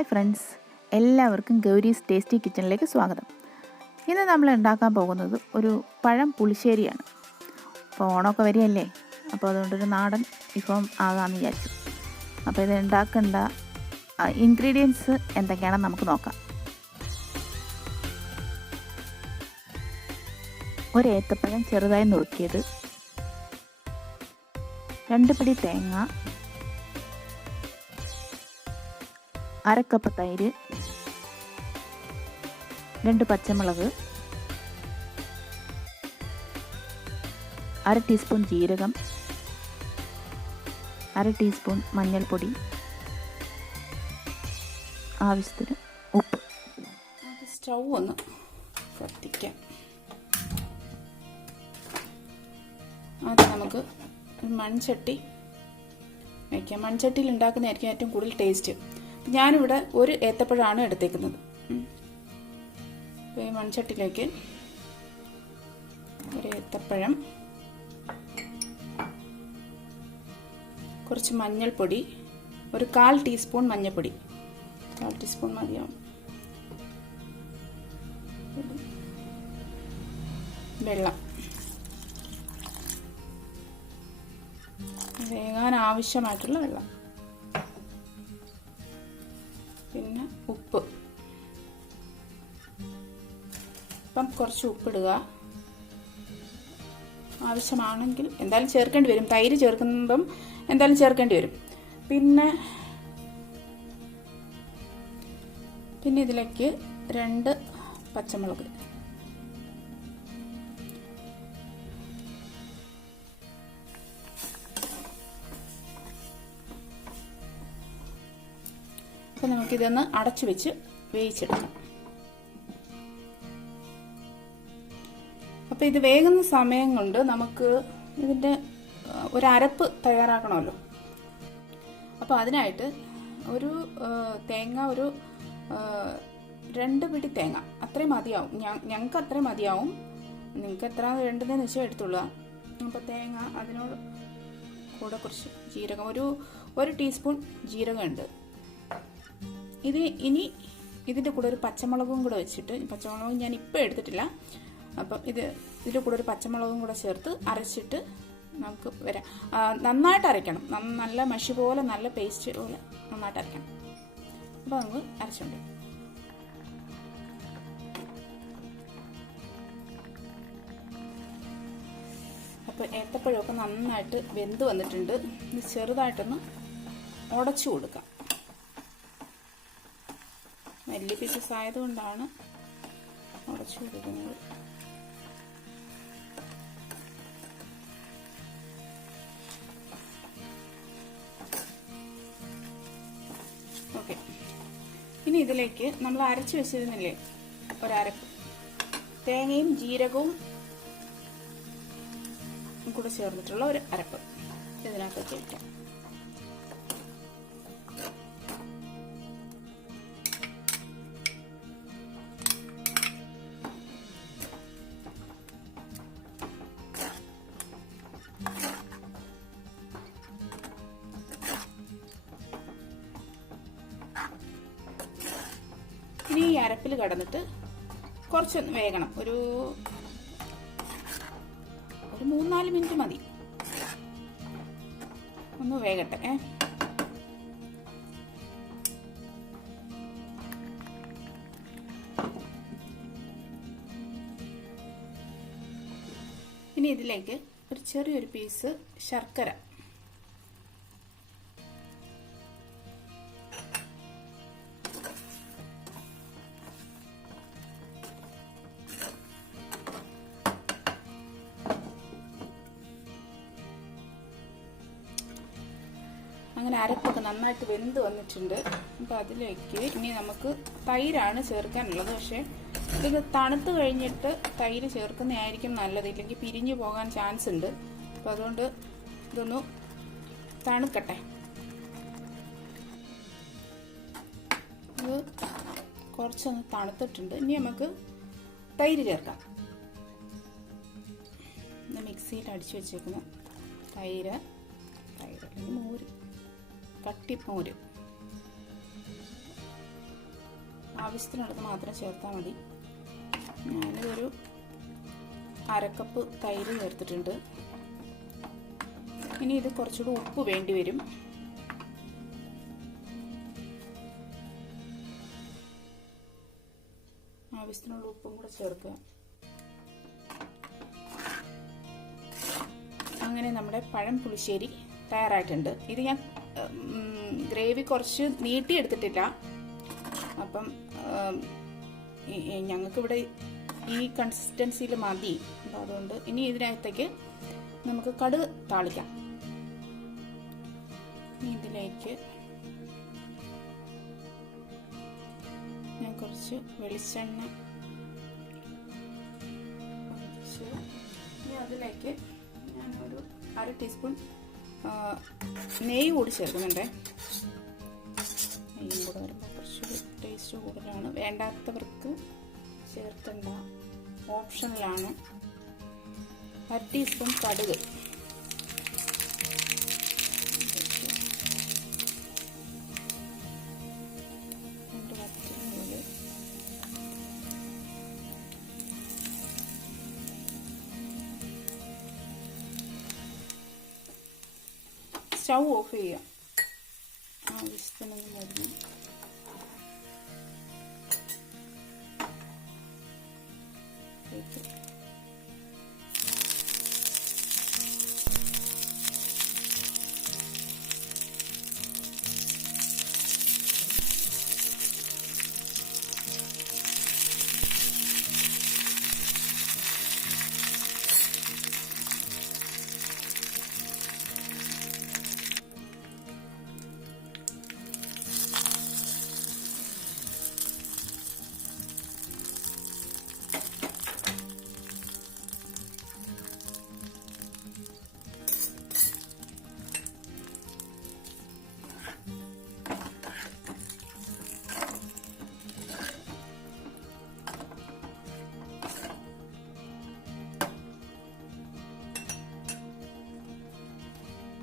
Hi friends, എല്ലാവർക്കും Gowri's tasty കിച്ചണിലേക്ക് സ്വാഗതം. ഇന്ന് നമ്മൾ ഉണ്ടാക്കാൻ പോകുന്നത് ഒരു പഴം പുളിശ്ശേരിയാണ്. അപ്പോൾ ഓണമൊക്കെ വരികയല്ലേ, അപ്പോൾ അതുകൊണ്ടൊരു നാടൻ വിഭവം ആകാമെന്ന് വിചാരിച്ചു. അപ്പോൾ ഇത് ഉണ്ടാക്കേണ്ട ഇൻഗ്രീഡിയൻസ് എന്തൊക്കെയാണെന്ന് നമുക്ക് നോക്കാം. ഒരു ഏത്തപ്പഴം ചെറുതായി നുറുക്കിയത്, 2 പിടി തേങ്ങ, 1/2 കപ്പ് തൈര്, 2 പച്ചമുളക്, 1/2 ടീസ്പൂൺ ജീരകം, 1/2 ടീസ്പൂൺ മഞ്ഞൾപ്പൊടി, ആവശ്യത്തിന് ഉപ്പ്. സ്റ്റൗ ഒന്ന് കത്തിക്കാം. ആദ്യം നമുക്ക് ഒരു മൺചട്ടി വയ്ക്കാം. മൺചട്ടിയിൽ ഉണ്ടാക്കുന്നതായിരിക്കും ഏറ്റവും കൂടുതൽ ടേസ്റ്റ്. ഞാനിവിടെ ഒരു ഏത്തപ്പഴമാണ് എടുത്തേക്കുന്നത്. ഈ മൺചട്ടിയിലേക്ക് ഒരു ഏത്തപ്പഴം, കുറച്ച് മഞ്ഞൾപ്പൊടി, ഒരു 1/4 ടീസ്പൂൺ മഞ്ഞൾപ്പൊടി, 1/4 ടീസ്പൂൺ മതിയാവും, വെള്ളം, വേകാൻ ആവശ്യമായിട്ടുള്ള വെള്ളം, പിന്നെ ഉപ്പ്. ഇപ്പം കുറച്ച് ഉപ്പിടുക. ആവശ്യമാണെങ്കിൽ എന്തായാലും ചേർക്കേണ്ടി വരും, തൈര് ചേർക്കുമ്പം എന്തായാലും ചേർക്കേണ്ടി വരും. പിന്നെ ഇതിലേക്ക് 2 പച്ചമുളക്, അപ്പോൾ നമുക്കിതൊന്ന് അടച്ചു വെച്ച് വേവിച്ചെടുക്കാം. അപ്പോൾ ഇത് വേകുന്ന സമയം കൊണ്ട് നമുക്ക് ഇതിൻ്റെ ഒരു അരപ്പ് തയ്യാറാക്കണമല്ലോ. അപ്പോൾ അതിനായിട്ട് ഒരു തേങ്ങ, ഒരു 2 പിടി തേങ്ങ, അത്രയും മതിയാവും. ഞങ്ങൾക്ക് അത്രയും മതിയാവും. നിങ്ങൾക്ക് എത്ര വേണ്ടതെന്ന് വെച്ചാൽ എടുത്തുള്ളൂ. അപ്പോൾ തേങ്ങ, അതിനോട് കൂടെ കുറച്ച് ജീരകം, ഒരു ടീസ്പൂൺ ജീരകം ഉണ്ട്. ഇനി ഇതിൻ്റെ കൂടെ ഒരു പച്ചമുളകും കൂടെ വെച്ചിട്ട്, പച്ചമുളകും ഞാൻ ഇപ്പോൾ എടുത്തിട്ടില്ല, അപ്പം ഇതിൻ്റെ കൂടെ ഒരു പച്ചമുളകും കൂടെ ചേർത്ത് അരച്ചിട്ട് നമുക്ക് വരാം. നന്നായിട്ട് അരയ്ക്കണം, നല്ല മഷി പോലെ, നല്ല പേസ്റ്റ് പോലെ നന്നായിട്ട് അരയ്ക്കണം. അപ്പോൾ നമുക്ക് അരച്ചുണ്ട്. അപ്പോൾ ഏത്തപ്പഴമൊക്കെ നന്നായിട്ട് വെന്ത് വന്നിട്ടുണ്ട്. ഇത് ചെറുതായിട്ടൊന്ന് ഉടച്ചു കൊടുക്കാം. വലിയ പീസസ് ആയതുകൊണ്ടാണ് ഉടച്ചു കൊടുക്കുന്നത്. ഓക്കെ, ഇനി ഇതിലേക്ക് നമ്മൾ അരച്ചു വെച്ചിരുന്നില്ലേ ഒരരപ്പ്, തേങ്ങയും ജീരകവും കൂടെ ചേർന്നിട്ടുള്ള ഒരു അരപ്പ് ഇതിനകത്തൊക്കെ വയ്ക്കാം. ഇനി ഈ അരപ്പിൽ കടന്നിട്ട് കുറച്ചൊന്ന് വേകണം. ഒരു 3-4 മിനിറ്റ് മതി, ഒന്ന് വേകട്ടെ. ഇനി ഇതിലേക്ക് ഒരു ചെറിയൊരു പീസ് ശർക്കര, അങ്ങനെ അരപ്പൊക്കെ നന്നായിട്ട് വെന്ത് വന്നിട്ടുണ്ട്. അപ്പോൾ അതിലേക്ക് ഇനി നമുക്ക് തൈരാണ് ചേർക്കാനുള്ളത്. പക്ഷേ ഇത് തണുത്ത് കഴിഞ്ഞിട്ട് തൈര് ചേർക്കുന്നതായിരിക്കും നല്ലത്, ഇല്ലെങ്കിൽ പിരിഞ്ഞു പോകാൻ ചാൻസ് ഉണ്ട്. അപ്പോൾ അതുകൊണ്ട് ഇതൊന്ന് തണുക്കട്ടെ. ഇത് കുറച്ചൊന്ന് തണുത്തിട്ടുണ്ട്. ഇനി നമുക്ക് തൈര് ചേർക്കാം. മിക്സിയിൽ അടിച്ചു വെച്ചേക്കുന്ന തൈര് അല്ലെങ്കിൽ മോര്, കട്ടിമോര്, ആവശ്യത്തിനുള്ളത് മാത്രം ചേർത്താൽ മതി. ഞാനൊരു 1/2 കപ്പ് തൈര് ചേർത്തിട്ടുണ്ട്. ഇനി ഇത് കുറച്ചുകൂടി ഉപ്പ് വേണ്ടി വരും. ആവശ്യത്തിനുള്ള ഉപ്പും കൂടെ ചേർക്കുക. അങ്ങനെ നമ്മുടെ പഴം പുളിശ്ശേരി തയ്യാറായിട്ടുണ്ട്. ഇത് ഞാൻ ഗ്രേവി കുറച്ച് നീട്ടിയെടുത്തിട്ടില്ല. അപ്പം ഞങ്ങൾക്കിവിടെ ഈ കൺസിസ്റ്റൻസിയിൽ മതി. അപ്പം അതുകൊണ്ട് ഇനി ഇതിനകത്തേക്ക് നമുക്ക് കടുക് താളിക്കാം. ഇതിലേക്ക് ഞാൻ കുറച്ച് വെളിച്ചെണ്ണ ഒഴിച്ച് ഇനി അതിലേക്ക് ഞാനൊരു 1/2 ടീസ്പൂൺ നെയ്യ് കൂടി ചേർക്കുന്നുണ്ട്. നെയ്യും കൂടെ വരുമ്പോൾ കുറച്ചൊരു ടേസ്റ്റ് കൂടുതലാണ്. വേണ്ടാത്തവർക്ക് ചേർത്തേണ്ട, ഓപ്ഷനിലാണ്. 1/2 ടീസ്പൂൺ കടുക്, സ്റ്റൗ ഓഫ് ചെയ്യാം. ആവശ്യത്തിനൊന്നും മരുന്ന്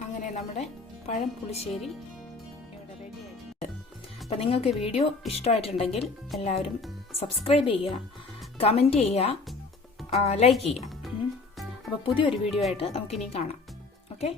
അങ്ങനെ നമ്മുടെ പഴം പുളിശ്ശേരി ഇവിടെ റെഡി ആയിട്ടുണ്ട്. അപ്പം നിങ്ങൾക്ക് വീഡിയോ ഇഷ്ടമായിട്ടുണ്ടെങ്കിൽ എല്ലാവരും സബ്സ്ക്രൈബ് ചെയ്യുക, കമൻറ്റ് ചെയ്യുക, ലൈക്ക് ചെയ്യുക. അപ്പോൾ പുതിയൊരു വീഡിയോ ആയിട്ട് നമുക്കിനി കാണാം. ഓക്കെ.